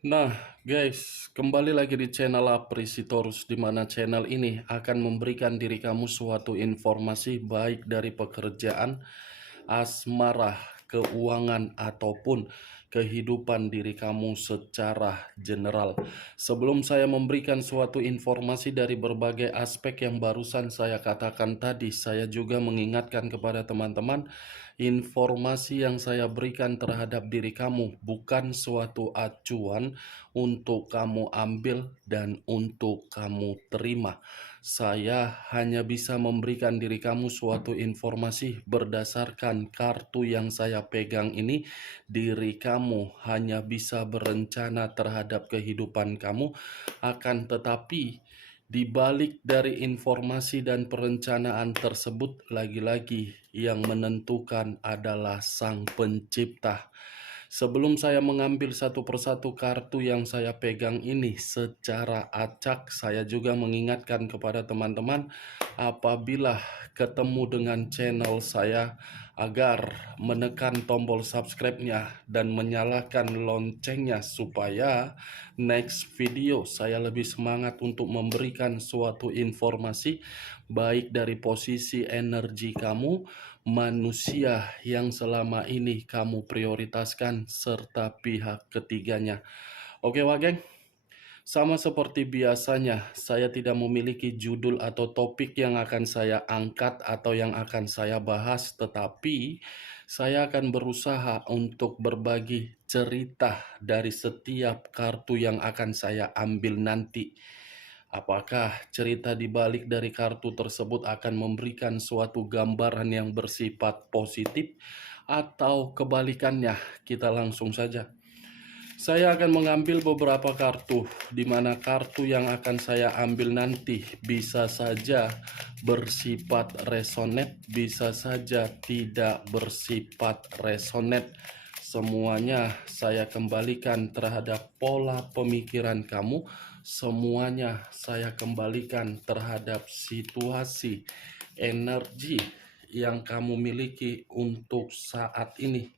Nah, guys, kembali lagi di channel Aprisitorus, di mana channel ini akan memberikan diri kamu suatu informasi baik dari pekerjaan, asmara, keuangan, ataupun kehidupan diri kamu secara general. Sebelum saya memberikan suatu informasi dari berbagai aspek yang barusan saya katakan tadi, saya juga mengingatkan kepada teman-teman, informasi yang saya berikan terhadap diri kamu bukan suatu acuan untuk kamu ambil dan untuk kamu terima. Saya hanya bisa memberikan diri kamu suatu informasi berdasarkan kartu yang saya pegang ini. Diri kamu hanya bisa berencana terhadap kehidupan kamu, akan tetapi di balik dari informasi dan perencanaan tersebut, lagi-lagi yang menentukan adalah Sang Pencipta. Sebelum saya mengambil satu persatu kartu yang saya pegang ini secara acak, saya juga mengingatkan kepada teman-teman apabila ketemu dengan channel saya agar menekan tombol subscribe-nya dan menyalakan loncengnya supaya next video saya lebih semangat untuk memberikan suatu informasi baik dari posisi energi kamu, manusia yang selama ini kamu prioritaskan, serta pihak ketiganya. Oke, Wageng. Sama seperti biasanya, saya tidak memiliki judul atau topik yang akan saya angkat atau yang akan saya bahas, tetapi saya akan berusaha untuk berbagi cerita dari setiap kartu yang akan saya ambil nanti. Apakah cerita di balik dari kartu tersebut akan memberikan suatu gambaran yang bersifat positif atau kebalikannya? Kita langsung saja. Saya akan mengambil beberapa kartu, di mana kartu yang akan saya ambil nanti bisa saja bersifat resonate, bisa saja tidak bersifat resonate. Semuanya saya kembalikan terhadap pola pemikiran kamu, semuanya saya kembalikan terhadap situasi energi yang kamu miliki untuk saat ini.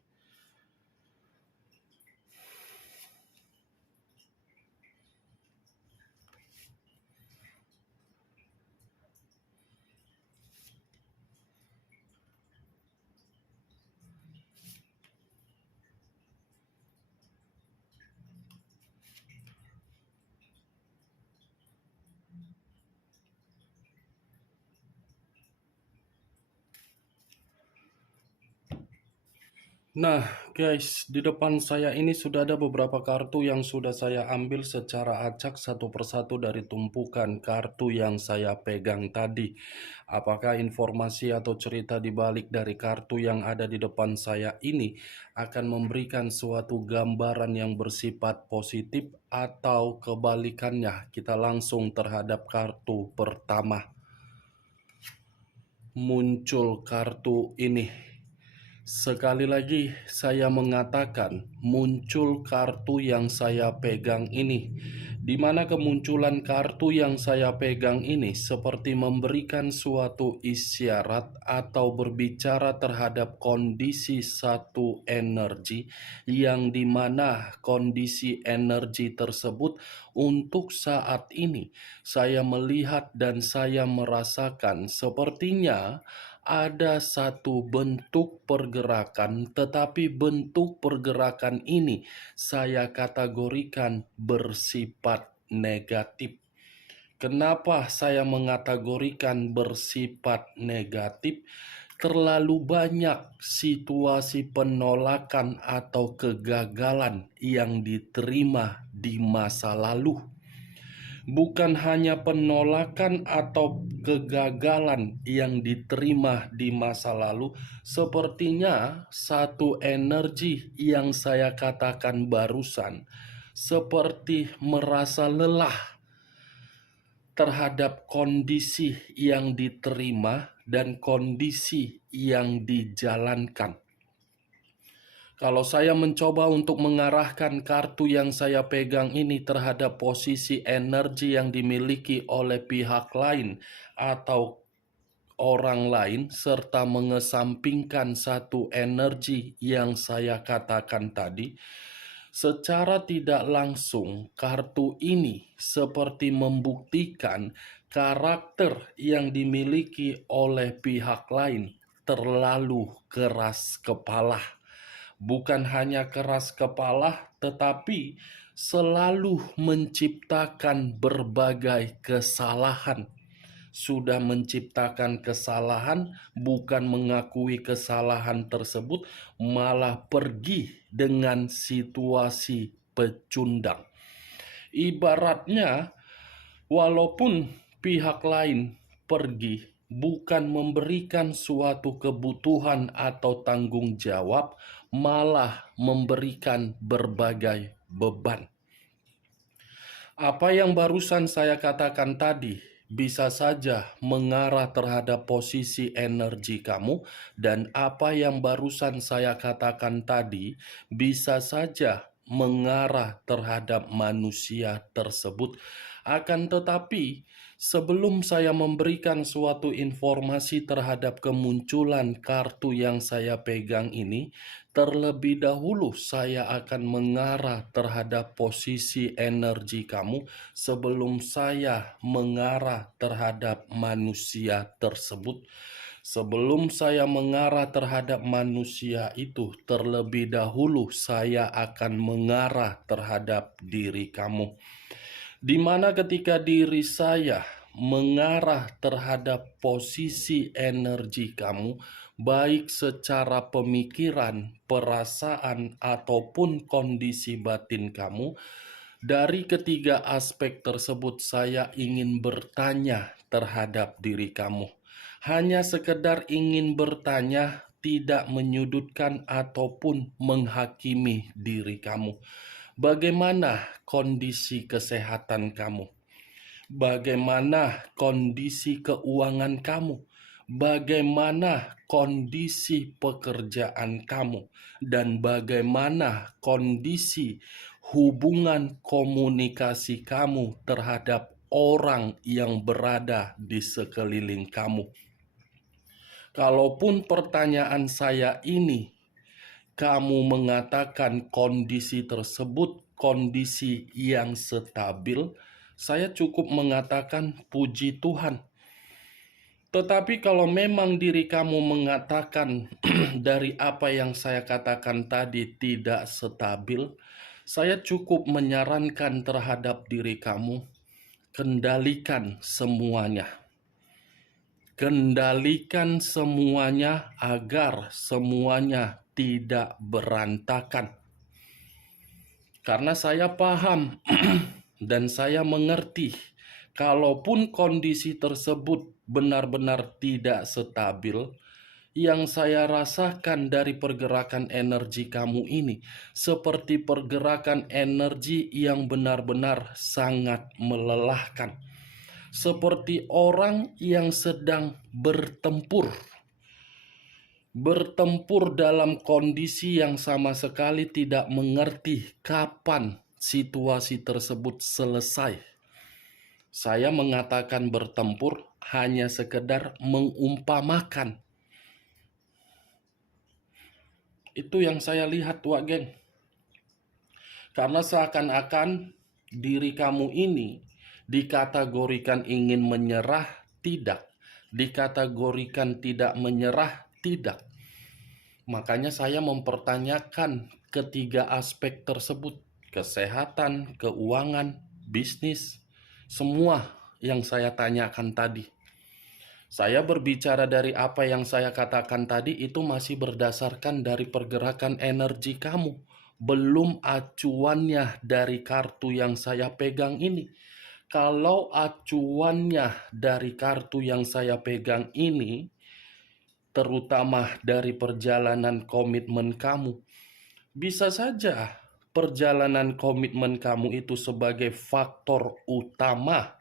Nah, guys, di depan saya ini sudah ada beberapa kartu yang sudah saya ambil secara acak satu persatu dari tumpukan kartu yang saya pegang tadi. Apakah informasi atau cerita di balik dari kartu yang ada di depan saya ini akan memberikan suatu gambaran yang bersifat positif atau kebalikannya? Kita langsung terhadap kartu pertama. Muncul kartu ini. Sekali lagi saya mengatakan muncul kartu yang saya pegang ini, di mana kemunculan kartu yang saya pegang ini seperti memberikan suatu isyarat atau berbicara terhadap kondisi satu energi, yang dimana kondisi energi tersebut untuk saat ini saya melihat dan saya merasakan sepertinya ada satu bentuk pergerakan, tetapi bentuk pergerakan ini saya kategorikan bersifat negatif. Kenapa saya mengategorikan bersifat negatif? Terlalu banyak situasi penolakan atau kegagalan yang diterima di masa lalu. Bukan hanya penolakan atau kegagalan yang diterima di masa lalu, sepertinya satu energi yang saya katakan barusan seperti merasa lelah terhadap kondisi yang diterima dan kondisi yang dijalankan. Kalau saya mencoba untuk mengarahkan kartu yang saya pegang ini terhadap posisi energi yang dimiliki oleh pihak lain atau orang lain, serta mengesampingkan satu energi yang saya katakan tadi, Secara tidak langsung, kartu ini seperti membuktikan karakter yang dimiliki oleh pihak lain terlalu keras kepala. Bukan hanya keras kepala, tetapi selalu menciptakan berbagai kesalahan. Sudah menciptakan kesalahan, bukan mengakui kesalahan tersebut, malah pergi dengan situasi pecundang. Ibaratnya, walaupun pihak lain pergi, bukan memberikan suatu kebutuhan atau tanggung jawab, malah memberikan berbagai beban. Apa yang barusan saya katakan tadi bisa saja mengarah terhadap posisi energi kamu, dan apa yang barusan saya katakan tadi bisa saja mengarah terhadap manusia tersebut. Akan tetapi, sebelum saya memberikan suatu informasi terhadap kemunculan kartu yang saya pegang ini, terlebih dahulu saya akan mengarah terhadap posisi energi kamu sebelum saya mengarah terhadap manusia tersebut. Sebelum saya mengarah terhadap manusia itu, terlebih dahulu saya akan mengarah terhadap diri kamu. Di mana ketika diri saya mengarah terhadap posisi energi kamu, baik secara pemikiran, perasaan, ataupun kondisi batin kamu, dari ketiga aspek tersebut saya ingin bertanya terhadap diri kamu. Hanya sekedar ingin bertanya, tidak menyudutkan ataupun menghakimi diri kamu. Bagaimana kondisi kesehatan kamu? Bagaimana kondisi keuangan kamu? Bagaimana kondisi pekerjaan kamu? Dan bagaimana kondisi hubungan komunikasi kamu terhadap orang yang berada di sekeliling kamu? Kalaupun pertanyaan saya ini kamu mengatakan kondisi tersebut kondisi yang stabil, saya cukup mengatakan puji Tuhan. Tetapi kalau memang diri kamu mengatakan dari apa yang saya katakan tadi tidak stabil, saya cukup menyarankan terhadap diri kamu, kendalikan semuanya. Kendalikan semuanya agar semuanya tidak berantakan. Karena saya paham dan saya mengerti, kalaupun kondisi tersebut benar-benar tidak stabil, yang saya rasakan dari pergerakan energi kamu ini seperti pergerakan energi yang benar-benar sangat melelahkan. Seperti orang yang sedang bertempur dalam kondisi yang sama sekali tidak mengerti kapan situasi tersebut selesai. Saya mengatakan bertempur hanya sekedar mengumpamakan. Itu yang saya lihat, Wak Geng. Karena seakan-akan diri kamu ini dikategorikan ingin menyerah, tidak. Dikategorikan tidak menyerah, tidak. Makanya saya mempertanyakan ketiga aspek tersebut. Kesehatan, keuangan, bisnis, semua yang saya tanyakan tadi. Saya berbicara dari apa yang saya katakan tadi itu masih berdasarkan dari pergerakan energi kamu. Belum acuannya dari kartu yang saya pegang ini. Kalau acuannya dari kartu yang saya pegang ini, terutama dari perjalanan komitmen kamu, bisa saja perjalanan komitmen kamu itu sebagai faktor utama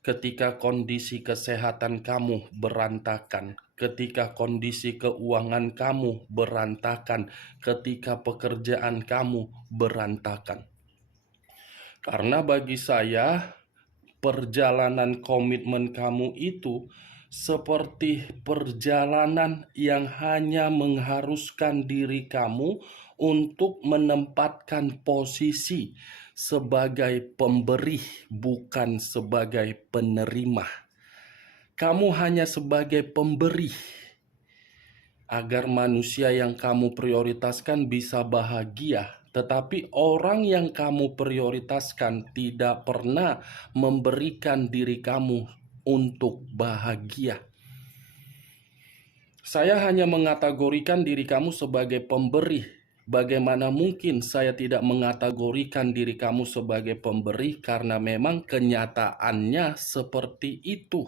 ketika kondisi kesehatan kamu berantakan, ketika kondisi keuangan kamu berantakan, ketika pekerjaan kamu berantakan. Karena bagi saya, perjalanan komitmen kamu itu seperti perjalanan yang hanya mengharuskan diri kamu untuk menempatkan posisi sebagai pemberi, bukan sebagai penerima. Kamu hanya sebagai pemberi, agar manusia yang kamu prioritaskan bisa bahagia. Tetapi orang yang kamu prioritaskan tidak pernah memberikan diri kamu untuk bahagia. Saya hanya mengategorikan diri kamu sebagai pemberi. Bagaimana mungkin saya tidak mengategorikan diri kamu sebagai pemberi, karena memang kenyataannya seperti itu.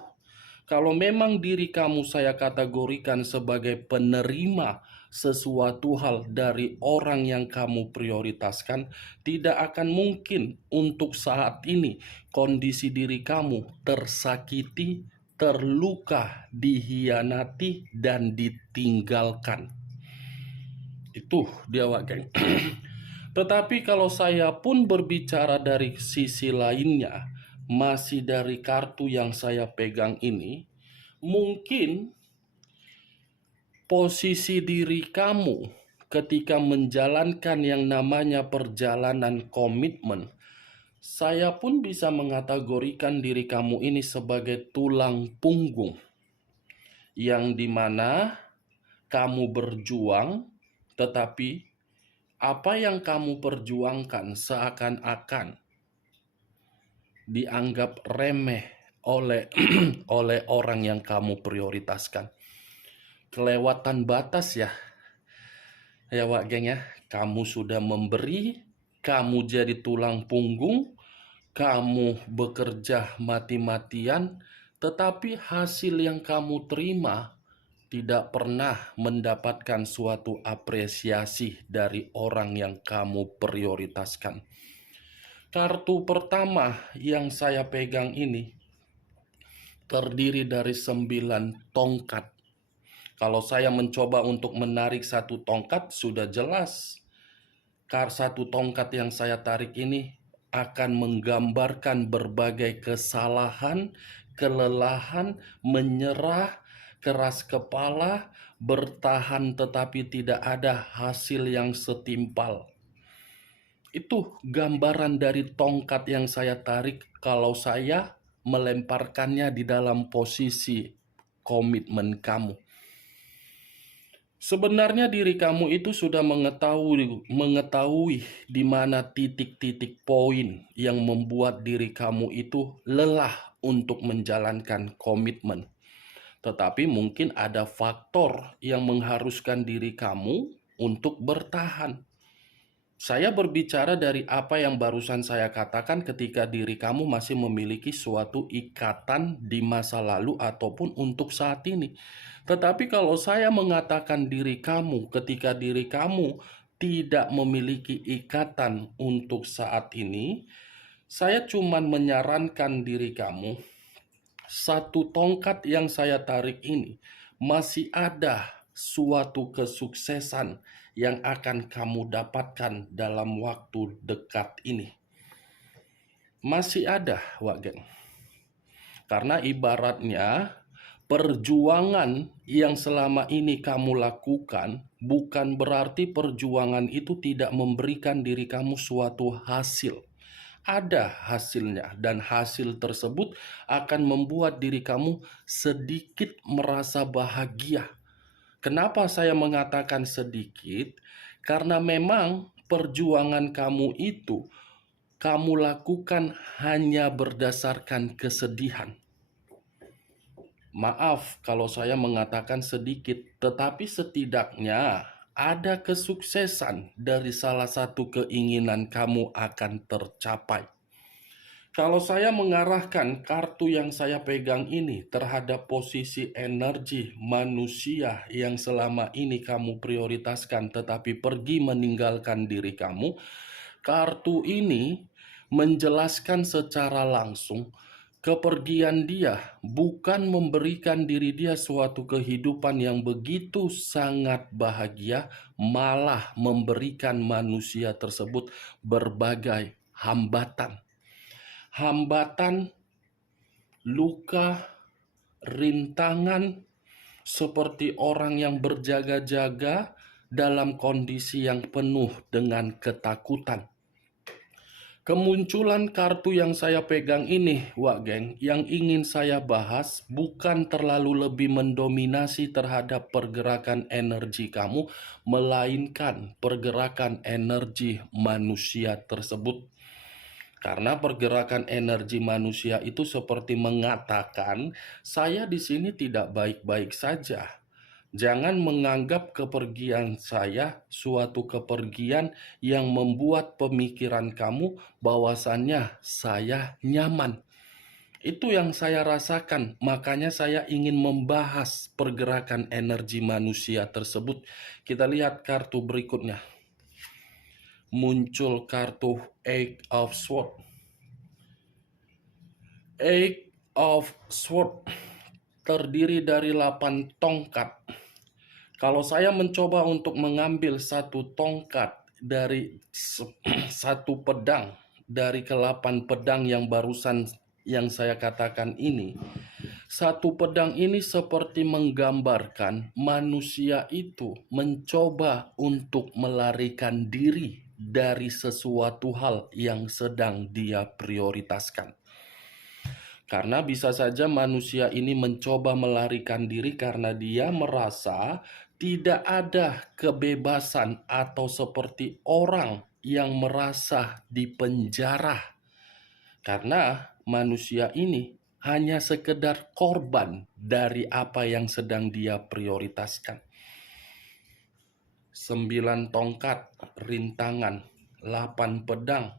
Kalau memang diri kamu saya kategorikan sebagai penerima sesuatu hal dari orang yang kamu prioritaskan, tidak akan mungkin untuk saat ini kondisi diri kamu tersakiti, terluka, dihianati, dan ditinggalkan. Itu dia, Wak Geng. Tetapi kalau saya pun berbicara dari sisi lainnya, masih dari kartu yang saya pegang ini, mungkin posisi diri kamu ketika menjalankan yang namanya perjalanan komitmen, saya pun bisa mengategorikan diri kamu ini sebagai tulang punggung, yang dimana kamu berjuang, tetapi apa yang kamu perjuangkan seakan-akan dianggap remeh oleh oleh orang yang kamu prioritaskan. Kelewatan batas ya Wak Geng ya. Kamu sudah memberi, kamu jadi tulang punggung, kamu bekerja mati-matian, tetapi hasil yang kamu terima tidak pernah mendapatkan suatu apresiasi dari orang yang kamu prioritaskan. Kartu pertama yang saya pegang ini terdiri dari 9 tongkat. Kalau saya mencoba untuk menarik satu tongkat, sudah jelas. Satu tongkat yang saya tarik ini akan menggambarkan berbagai kesalahan, kelelahan, menyerah, keras kepala, bertahan tetapi tidak ada hasil yang setimpal. Itu gambaran dari tongkat yang saya tarik kalau saya melemparkannya di dalam posisi komitmen kamu. Sebenarnya diri kamu itu sudah mengetahui di mana titik-titik poin yang membuat diri kamu itu lelah untuk menjalankan komitmen. Tetapi mungkin ada faktor yang mengharuskan diri kamu untuk bertahan. Saya berbicara dari apa yang barusan saya katakan ketika diri kamu masih memiliki suatu ikatan di masa lalu ataupun untuk saat ini. Tetapi kalau saya mengatakan diri kamu ketika diri kamu tidak memiliki ikatan untuk saat ini, saya cuma menyarankan diri kamu, satu tongkat yang saya tarik ini masih ada suatu kesuksesan yang akan kamu dapatkan dalam waktu dekat ini. Masih ada, Wak Geng. Karena ibaratnya perjuangan yang selama ini kamu lakukan bukan berarti perjuangan itu tidak memberikan diri kamu suatu hasil. Ada hasilnya, dan hasil tersebut akan membuat diri kamu sedikit merasa bahagia. Kenapa saya mengatakan sedikit? Karena memang perjuangan kamu itu kamu lakukan hanya berdasarkan kesedihan. Maaf kalau saya mengatakan sedikit, tetapi setidaknya ada kesuksesan dari salah satu keinginan kamu akan tercapai. Kalau saya mengarahkan kartu yang saya pegang ini terhadap posisi energi manusia yang selama ini kamu prioritaskan tetapi pergi meninggalkan diri kamu, kartu ini menjelaskan secara langsung kepergian dia bukan memberikan diri dia suatu kehidupan yang begitu sangat bahagia, malah memberikan manusia tersebut berbagai hambatan. Hambatan, luka, rintangan, seperti orang yang berjaga-jaga dalam kondisi yang penuh dengan ketakutan. Kemunculan kartu yang saya pegang ini, Wak Geng, yang ingin saya bahas bukan terlalu lebih mendominasi terhadap pergerakan energi kamu, melainkan pergerakan energi manusia tersebut. Karena pergerakan energi manusia itu seperti mengatakan, saya di sini tidak baik-baik saja. Jangan menganggap kepergian saya suatu kepergian yang membuat pemikiran kamu bahwasannya saya nyaman. Itu yang saya rasakan, makanya saya ingin membahas pergerakan energi manusia tersebut. Kita lihat kartu berikutnya. Muncul kartu Eight of Swords. Eight of Swords terdiri dari 8 tongkat. Kalau saya mencoba untuk mengambil satu tongkat dari satu pedang dari ke-8 pedang yang barusan yang saya katakan ini, satu pedang ini seperti menggambarkan manusia itu mencoba untuk melarikan diri dari sesuatu hal yang sedang dia prioritaskan. Karena bisa saja manusia ini mencoba melarikan diri karena dia merasa tidak ada kebebasan atau seperti orang yang merasa dipenjara. Karena manusia ini hanya sekedar korban dari apa yang sedang dia prioritaskan. 9 tongkat, rintangan, 8 pedang,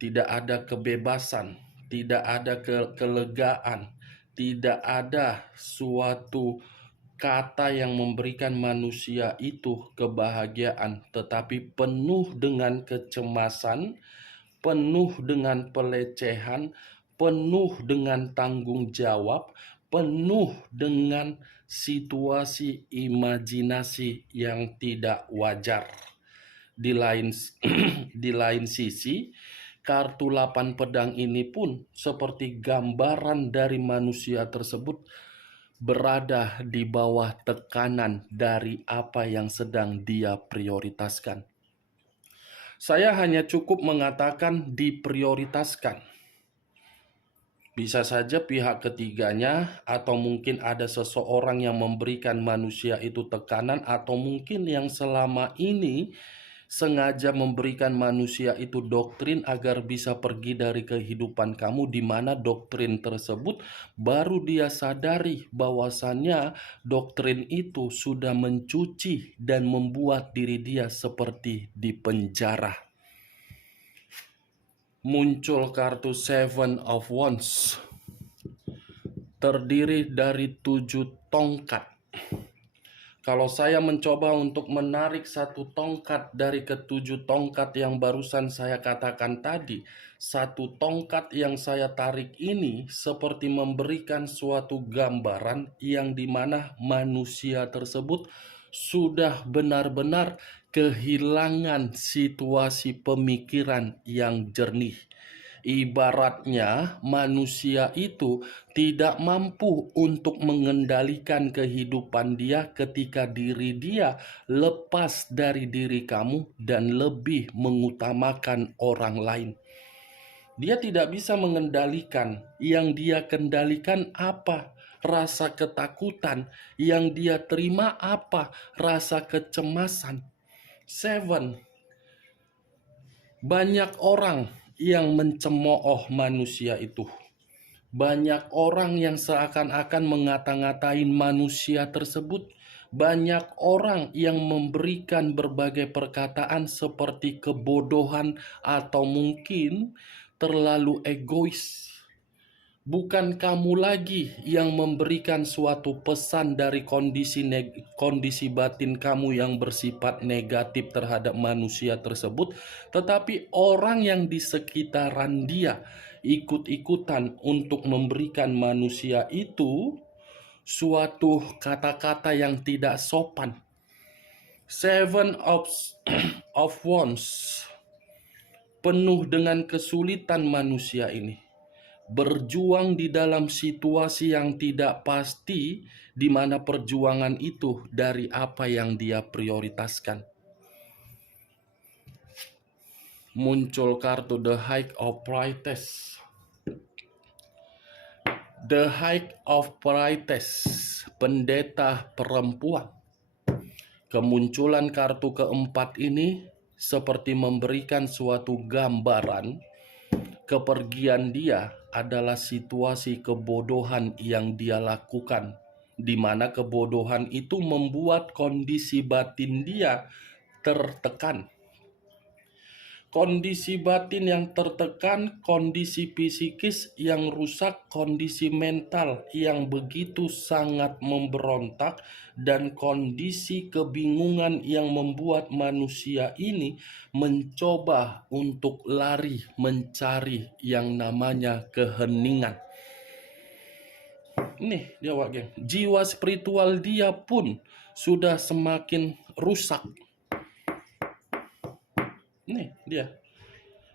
tidak ada kebebasan, tidak ada kelegaan, tidak ada suatu kata yang memberikan manusia itu kebahagiaan, tetapi penuh dengan kecemasan, penuh dengan pelecehan, penuh dengan tanggung jawab, penuh dengan situasi imajinasi yang tidak wajar. Di lain di lain sisi, kartu 8 pedang ini pun seperti gambaran dari manusia tersebut berada di bawah tekanan dari apa yang sedang dia prioritaskan. Saya hanya cukup mengatakan diprioritaskan. Bisa saja pihak ketiganya atau mungkin ada seseorang yang memberikan manusia itu tekanan, atau mungkin yang selama ini sengaja memberikan manusia itu doktrin agar bisa pergi dari kehidupan kamu, di mana doktrin tersebut baru dia sadari bahwasannya doktrin itu sudah mencuci dan membuat diri dia seperti di penjara. Muncul kartu Seven of Wands, terdiri dari 7 tongkat. Kalau saya mencoba untuk menarik satu tongkat dari ke-7 tongkat yang barusan saya katakan tadi, satu tongkat yang saya tarik ini seperti memberikan suatu gambaran yang dimana manusia tersebut sudah benar-benar kehilangan situasi pemikiran yang jernih. Ibaratnya manusia itu tidak mampu untuk mengendalikan kehidupan dia ketika diri dia lepas dari diri kamu dan lebih mengutamakan orang lain. Dia tidak bisa mengendalikan, yang dia kendalikan apa? Rasa ketakutan. Yang dia terima apa? Rasa kecemasan. 7. Banyak orang yang mencemooh manusia itu. Banyak orang yang seakan-akan ngata-ngatain manusia tersebut. Banyak orang yang memberikan berbagai perkataan seperti kebodohan atau mungkin terlalu egois. Bukan kamu lagi yang memberikan suatu pesan dari kondisi batin kamu yang bersifat negatif terhadap manusia tersebut, tetapi orang yang di sekitaran dia ikut-ikutan untuk memberikan manusia itu suatu kata-kata yang tidak sopan. Seven of Wands penuh dengan kesulitan manusia ini. berjuang di dalam situasi yang tidak pasti, di mana perjuangan itu dari apa yang dia prioritaskan. Muncul kartu The High of Priestess. The High of Priestess, pendeta perempuan. Kemunculan kartu keempat ini seperti memberikan suatu gambaran kepergian dia adalah situasi kebodohan yang dia lakukan, di mana kebodohan itu membuat kondisi batin dia tertekan. Kondisi batin yang tertekan, kondisi psikis yang rusak, kondisi mental yang begitu sangat memberontak, dan kondisi kebingungan yang membuat manusia ini mencoba untuk lari mencari yang namanya keheningan. Nih dia geng, jiwa spiritual dia pun sudah semakin rusak. Nih dia,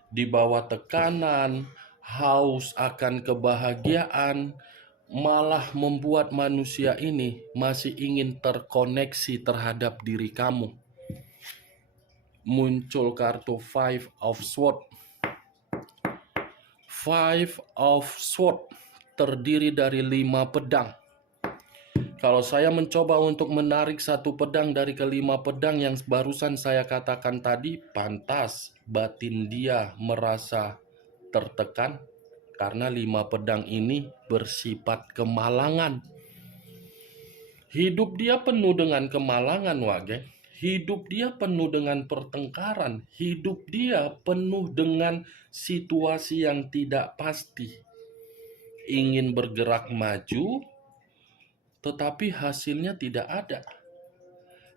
di bawah tekanan, haus akan kebahagiaan, malah membuat manusia ini masih ingin terkoneksi terhadap diri kamu. Muncul kartu Five of Swords. Five of Swords terdiri dari 5 pedang. Kalau saya mencoba untuk menarik satu pedang dari kelima pedang yang barusan saya katakan tadi, pantas batin dia merasa tertekan karena 5 pedang ini bersifat kemalangan. Hidup dia penuh dengan kemalangan, wage. Hidup dia penuh dengan pertengkaran. Hidup dia penuh dengan situasi yang tidak pasti. Ingin bergerak maju, tetapi hasilnya tidak ada.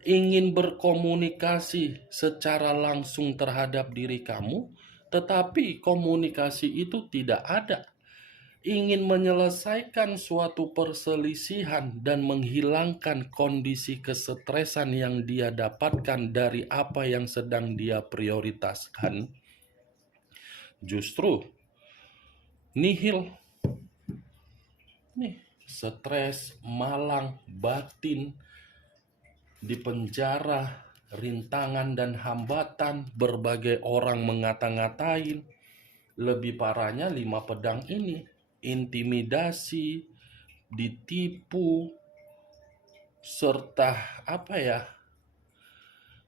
Ingin berkomunikasi secara langsung terhadap diri kamu, tetapi komunikasi itu tidak ada. Ingin menyelesaikan suatu perselisihan dan menghilangkan kondisi kesetresan yang dia dapatkan dari apa yang sedang dia prioritaskan, justru nihil. Nih, stres, malang, batin, di penjara, rintangan dan hambatan, berbagai orang ngata-ngatain. Lebih parahnya 5 pedang ini, intimidasi, ditipu, serta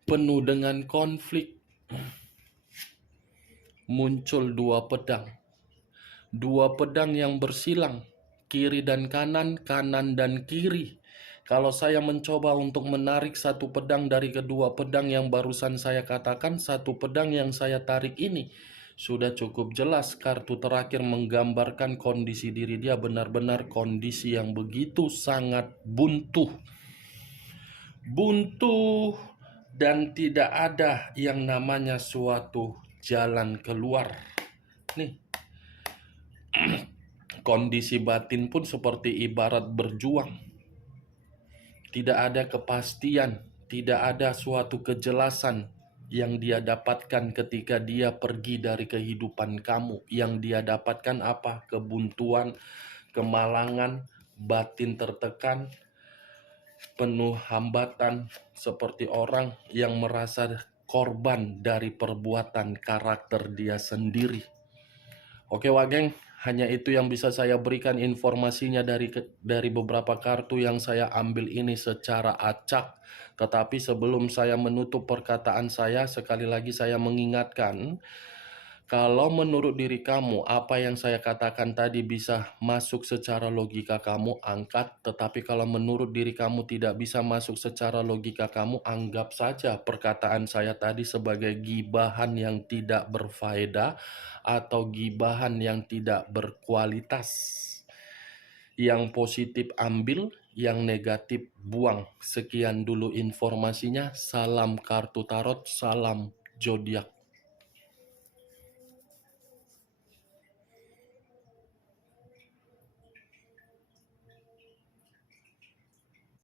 penuh dengan konflik. Muncul 2 pedang. 2 pedang yang bersilang, kiri dan kanan, kanan dan kiri. Kalau saya mencoba untuk menarik satu pedang dari kedua pedang yang barusan saya katakan, satu pedang yang saya tarik ini sudah cukup jelas. Kartu terakhir menggambarkan kondisi diri dia benar-benar kondisi yang begitu sangat buntu. Buntu dan tidak ada yang namanya suatu jalan keluar. Nih, kondisi batin pun seperti ibarat berjuang. Tidak ada kepastian, tidak ada suatu kejelasan yang dia dapatkan ketika dia pergi dari kehidupan kamu. Yang dia dapatkan apa? Kebuntuan, kemalangan, batin tertekan, penuh hambatan, seperti orang yang merasa korban dari perbuatan karakter dia sendiri. Oke wageng, hanya itu yang bisa saya berikan informasinya dari beberapa kartu yang saya ambil ini secara acak. Tetapi sebelum saya menutup perkataan saya, sekali lagi saya mengingatkan, kalau menurut diri kamu apa yang saya katakan tadi bisa masuk secara logika kamu, angkat. Tetapi kalau menurut diri kamu tidak bisa masuk secara logika kamu, anggap saja perkataan saya tadi sebagai gibahan yang tidak berfaedah atau gibahan yang tidak berkualitas. Yang positif ambil, yang negatif buang. Sekian dulu informasinya. Salam kartu tarot, salam zodiak.